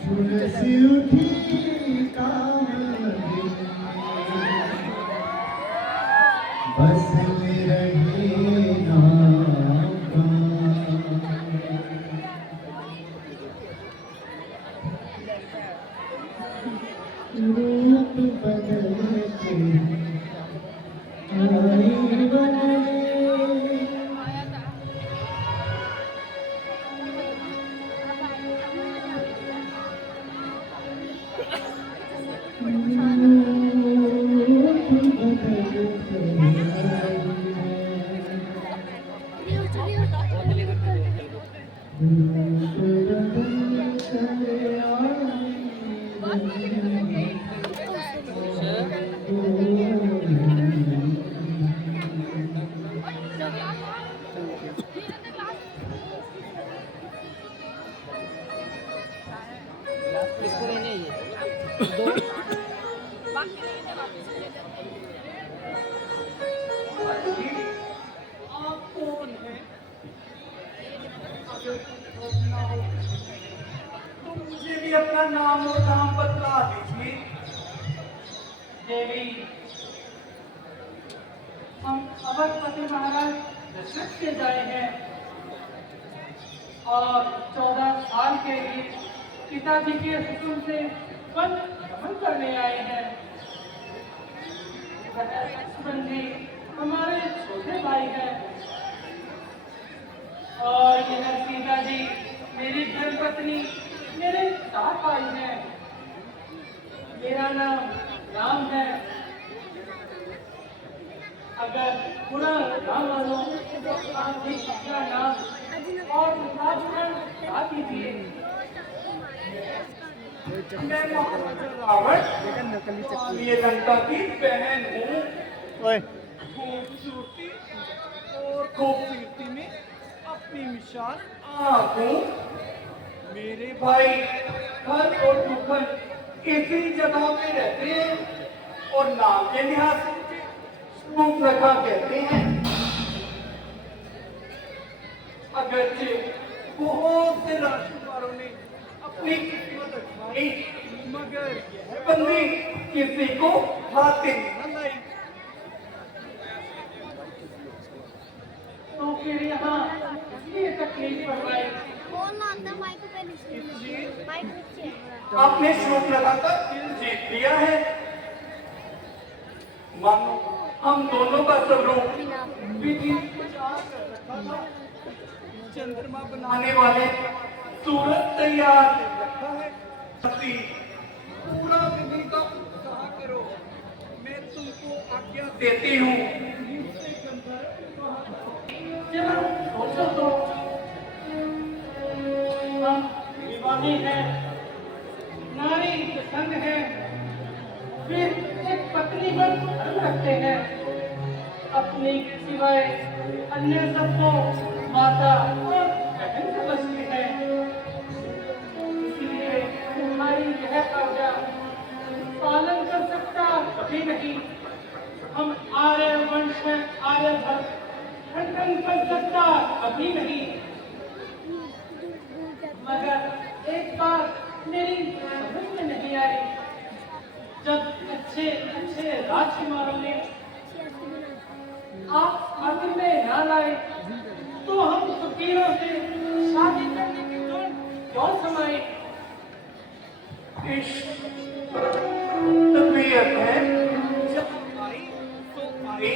झुलसी उठी कांवड़ी, बस में रही नौका। रूप बदल के आई बने, आप कौन हैं? तो मुझे भी अपना नाम और नाम बतला दीजिए। देवी, हम अवधपति महाराज दशरथ के जाए हैं और 14 साल के लिए पिताजी के हुक्म से वन भ्रमण करने आए हैं। लक्ष्मण जी हमारे छोटे भाई हैं और यह सीता जी मेरी धर्मपत्नी, मेरे 4 भाई हैं। मेरा नाम राम है। अगर पूरा नाम मानो तो आप भी अपना नाम और राजगुण बता दीजिए। मैं महाराजा रावण ये लंका की बहन हूँ। खूबसूरती और खूबसूरती में अपनी मिसाल आप हूँ। मेरे भाई हर और दुखन इसी जगह पे रहते हैं और नाम के लिहाज से मुझे शूर्पणखा कहते हैं। अगरचे बहुत से राजकुमारों ने अपनी किस्मत अजमाई, मगर यह बंदी किसी को हाथे न लाई। तो फिर यहाँ ये तकलीफ पड़ रही। आपने शूर्पणखा का दिल जीत लिया है। मानो हम दोनों का स्वरूप विधि ने तैयार कर रखा था। चंद्रमा बनाने वाले सूरज तैयार कर रखा है। पूरा विधि का उत्साह करो, मैं तुमको आज्ञा देती हूँ। चलो सोचो तो, हम विवाही हैं, नारी के संग है, फिर एक पत्नी पर धर्म रखते हैं। अपने के सिवाय अन्य सबको माता और बहन समझते हैं। इसलिए तुम्हारी यह आज्ञा पालन कर सकता कभी नहीं। हम आर्य वंश में आर्यभट्ट खंडन कर सकता कभी नहीं। मगर एक बात मेरी समझ में नहीं आई। जब अच्छे अच्छे राजकुमारों ने आप आखिर में ना ना लाए तो हम फकीरों से शादी करने की धुन क्यों समाए? इश्क तबीयत है, जब आई तो आई,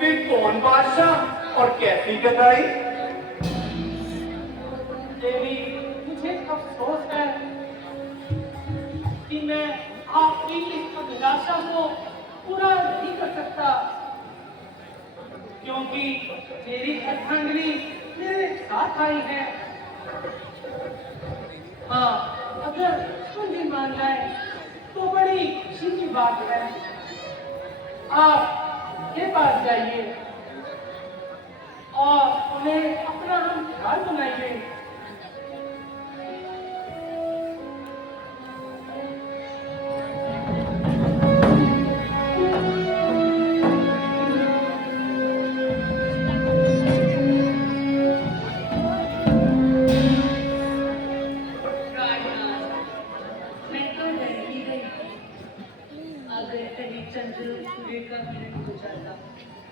फिर कौन बादशाह और कैसी गदाई। देवी, मुझे अफसोस है कि मैं आपकी इस अभिलाषा को पूरा नहीं कर सकता, क्योंकि मेरी अर्धांगिनी मेरे साथ आई है। हाँ, अगर सुन मान जाए तो बड़ी खुशी की बात है। आप के पास जाइए और उन्हें अपना हम ख्याल बनाइए। मैं तो डर ही गई थी। अगर कहीं चंद्र सूर्य का मिलन हो जाता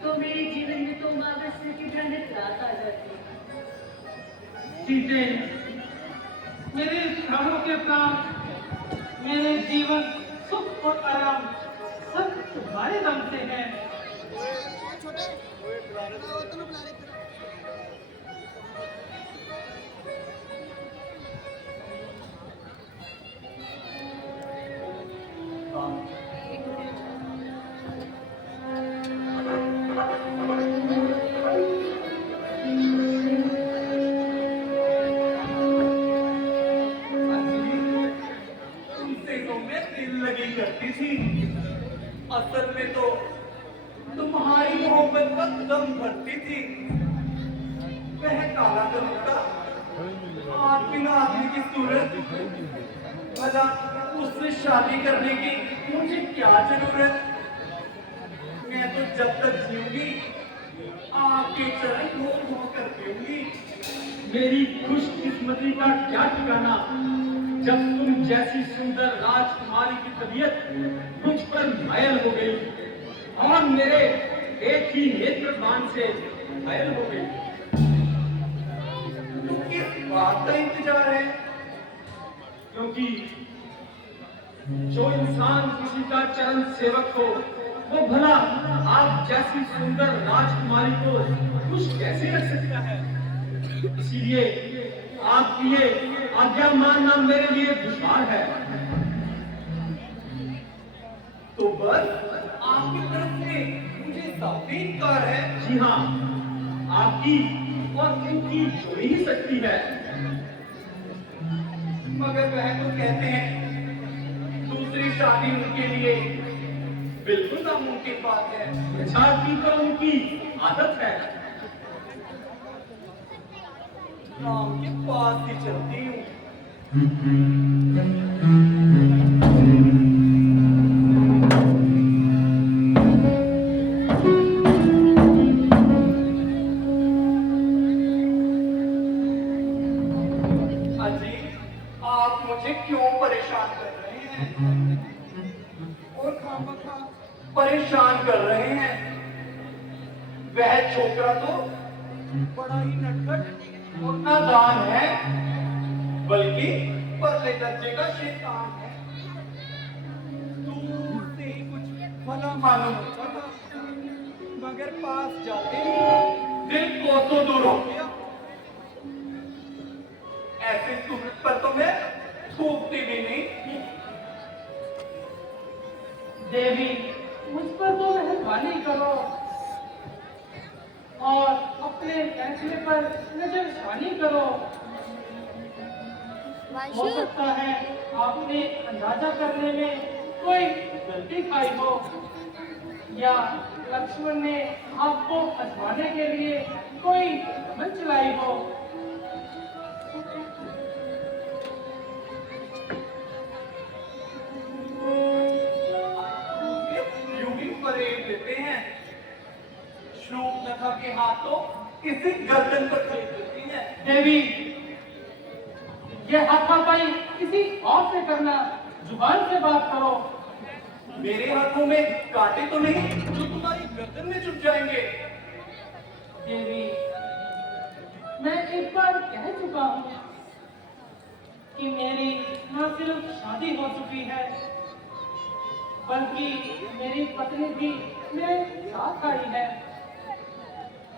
तो मेरे जीवन में तो अमावस्या की भयानक रात आ जाती। सीते, मेरे प्राणों के प्राण, मेरे जीवन सुख और आराम सब तुम्हारे दम से हैं। तुमसे तो मैं दिल लगी करती थी, असल में तो तुम्हारी मोहब्बत का दम भरती थी। वह काला कलूटा आप बिना आदमी की सूरत, भला उससे शादी करने की मुझे क्या जरूरत। मैं तो जब तक जीऊंगी आपके चरण धो कर पीऊंगी। मेरी खुशकिस्मती का क्या ठिकाना, जब तुम जैसी सुंदर राजकुमारी की तबीयत मुझ पर घायल हो गई और मेरे एक ही नेत्र बाण से घायल हो गई। तो किस बात का इंतजार है? क्योंकि जो इंसान किसी का चरण सेवक हो, वो भला आप जैसी सुंदर राजकुमारी को खुश कैसे रख सकता है? इसीलिए आपकी ये आज्ञा मानना मेरे लिए दुश्वार है। तो बस आपकी तरफ से मुझे साफी इनकार है। जी हाँ, आपकी और इनकी जोड़ी ही सकती है। मगर वह तो कहते हैं दूसरी शादी उनके लिए बिल्कुल नामुमकिन बात है। प्रचार की तो उनकी आदत है। राम के पास ही चलती हूँ। अजी, आप मुझे क्यों परेशान कर रहे हैं? और खामखा परेशान कर रहे हैं। वह छोकरा तो बड़ा ही नटखट और नादान है, बल्कि परले दर्जे का शैतान है। दूर से ही कुछ भला मालूम होता था, मगर पास जाते ही दिल को तो दूर हो गया। ऐसे सूरत पर तो मैं थूकती भी नहीं। देवी, मुझ पर तो मेहरबानी करो और अपने फैसले पर नजरसानी करो। हो सकता है आपने अंदाजा करने में कोई गलती खाई हो, या लक्ष्मण ने आपको आजमाने के लिए कोई कमल चलाई हो। यूं ही फरेब देते हैं। शूर्पणखा के हाथों किसी गर्दन पर फेंक देती है। देवी, ये हाथापाई किसी और से करना, जुबान से बात करो। मेरे हाथों में कांटे तो नहीं जो तुम्हारी गर्दन में चुभ जाएंगे। देवी, चुका हूँ कि मेरी न सिर्फ शादी हो चुकी है, बल्कि मेरी पत्नी भी मेरे साथ आई है।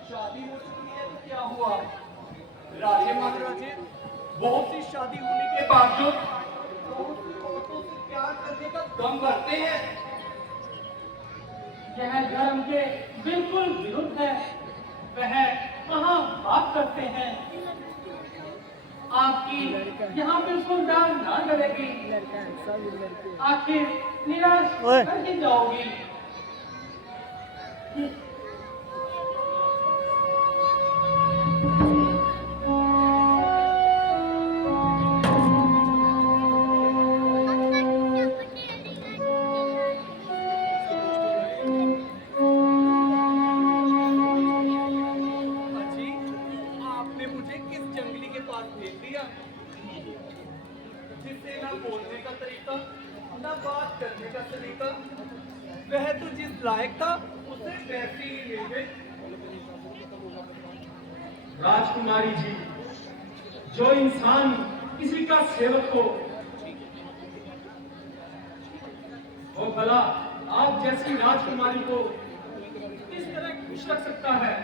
शादी हो चुकी है तो क्या हुआ? राजे महाराजे बहुत सी शादी होने के बावजूद बहुत सी औरतों से प्यार करने का दम भरते हैं। यह धर्म के बिल्कुल विरुद्ध है। वह कहाँ बात करते हैं। आपकी यहाँ बिल्कुल दान ना डरेगी। आखिर निराश कर ही जाओगी। अजी, आपने मुझे किस जंगली के पास भेज दिया, जिससे ना बोलने का तरीका ना बात करने का तरीका, वह तो जिस लायक था उसे वैसी ही मिल गई। राजकुमारी जी, जो इंसान किसी का सेवक हो, वो भला आप जैसी राजकुमारी को किस तरह खुश रख सकता है।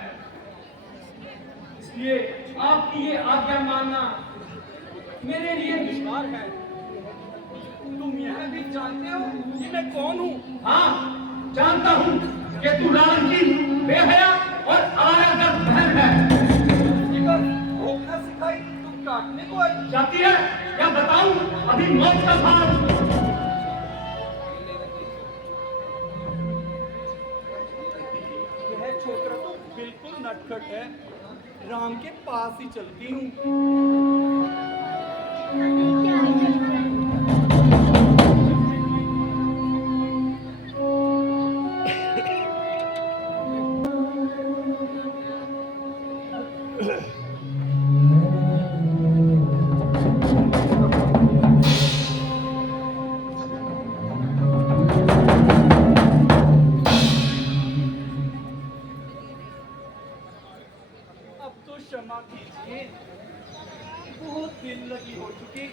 इसलिए आपकी ये आज्ञा मानना मेरे लिए दुश्वार है। तुम यह भी जानते हो कि मैं कौन हूँ? हाँ, जानता हूँ कि तू राम की बेहया और आरागत बहन है। भोगना सिखाई तुम काटने को आई। जाती है क्या बताऊं? अभी मौत का भाव। यह छोकरा तो बिल्कुल नटखट है। राम के पास ही चलती हूँ। अब तो क्षमा कीजिए, बहुत दिल लगी हो चुकी।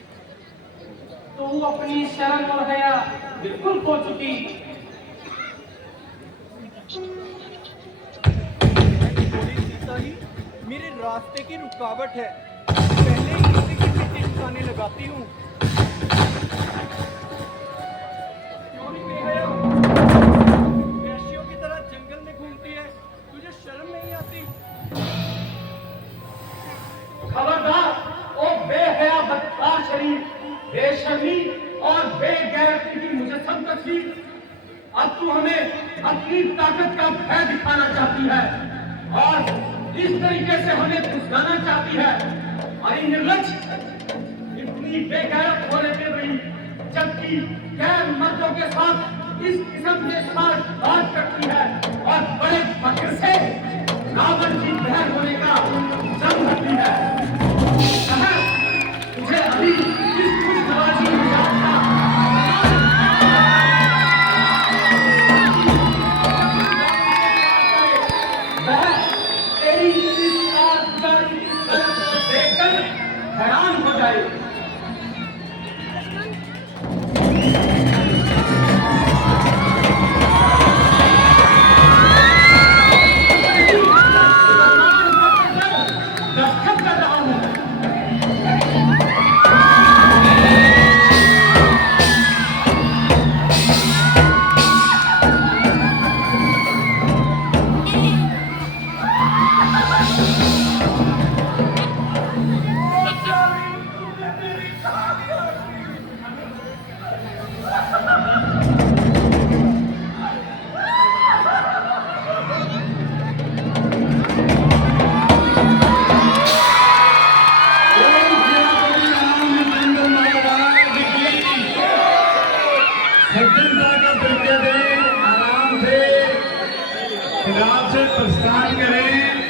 तू अपनी शर्म और हया बिल्कुल खो चुकी। थोड़ी सीता ही मेरे रास्ते की रुकावट है। पहले इसी की मिट्टी ठिकाने लगाती हूँ। क्यों नहीं बेहया? वैश्यों की तरह जंगल में घूमती है, तुझे शर्म नहीं आती? खबरदार, ओ बेहया बदकार शरीफ, बेशर्मी और बेगैरती की मुजस्सम तस्वीर। अब तू हमें अपनी ताकत का भय दिखाना चाहती है और इस तरीके से हमें फुसलाना चाहती है। अरे निर्लज, इतनी बेगैरत होने के रही, जबकि गैर मर्दों के साथ इस किस्म के साथ बात करती है और बड़े फख्र से रावण की बहन होने का जम भरती है। कहा, तुझे अभी इस खुशनवाजी में याद था। वह तेरी इस आत्मदारी की शर्त को देखकर हैरान हो जाए। दस्तखत कर रहा हूँ। सज्जनता का परिचय दें, आराम से, खुदा से प्रस्थान करें।